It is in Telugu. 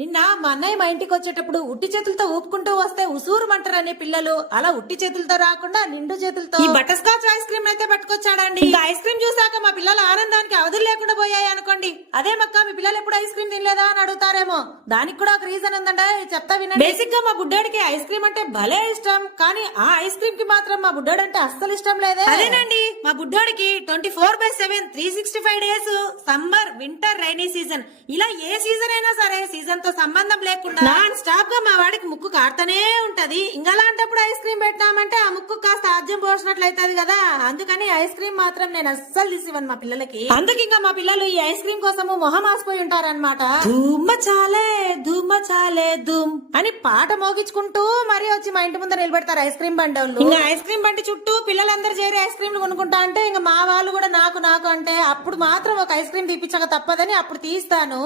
నిన్న మా అన్నయ్య మా ఇంటికి వచ్చేటప్పుడు ఉట్టి చేతులతో ఊపుకుంటూ వస్తే ఉసూరుమంటారనే పిల్లలు అలా ఉట్టి చేతులతో రాకుండా నిండు చేతులతో ఈ బటర్ స్కాచ్ ఐస్ క్రీమ్ అయితే పట్టుకొచ్చాడండి. ఇంకా ఐస్ క్రీమ్ చూసాక మా పిల్లల ఆనందానికి అవధులు లేకుండా పోయాయి అనుకోండి. అదే మక్క మీ పిల్లలు ఎప్పుడు ఐస్ క్రీమ్ తినలేదా అని అడుగుతారేమో. దానికి కూడా ఒక రీజన్ ఉందంటే చెప్తా వినండి. బేసిక్ గా మా బుడ్డాడికి ఐస్ క్రీమ్ అంటే భలే ఇష్టం, కానీ ఆ ఐస్ క్రీమ్ కి మాత్రం మా బుడ్డాడు అంటే అస్సలు ఇష్టం లేదే. అదేనండి, మా బుడ్డాడికి 24/7 365 days summer winter rainy season ఇలా ఏ సీజన్ అయినా సరే సీజన్ తో సంబంధం లేకుండా నాన్ స్టాప్ గా మా వాడికి ముక్కు కారుతూనే ఉంటది. ఇంకలాంటప్పుడు ఐస్ క్రీమ్ పెట్టినామంటే ఆ ముక్కు కాస్త ఆజ్యం పోసినట్లయితది కదా. అందుకని ఐస్ క్రీమ్ మాత్రం నేను అస్సలు తీసివ్వను మా పిల్లలకి. అందుకు ఇంకా మా పిల్లలు ఈ ఐస్ క్రీమ్ కోసము మొహం ఆసిపోయి ఉంటారనమాట. ధూమ చాలే ధూమ్ అని పాట మోగించుకుంటూ మరీ వచ్చి మా ఇంటి ముందర నిలబెడతారు ఐస్ క్రీమ్ బండి వాళ్ళు. ఇంకా ఐస్ క్రీమ్ బండి చుట్టూ పిల్లలందరూ చేరి ఐస్ క్రీమ్లు కొనుక్కుంటా అంటే ఇంకా మా వాళ్ళు కూడా నాకు అంటే అప్పుడు మాత్రం ఒక ఐస్ క్రీమ్ తీపించక తప్పదని అప్పుడు తీస్తాను.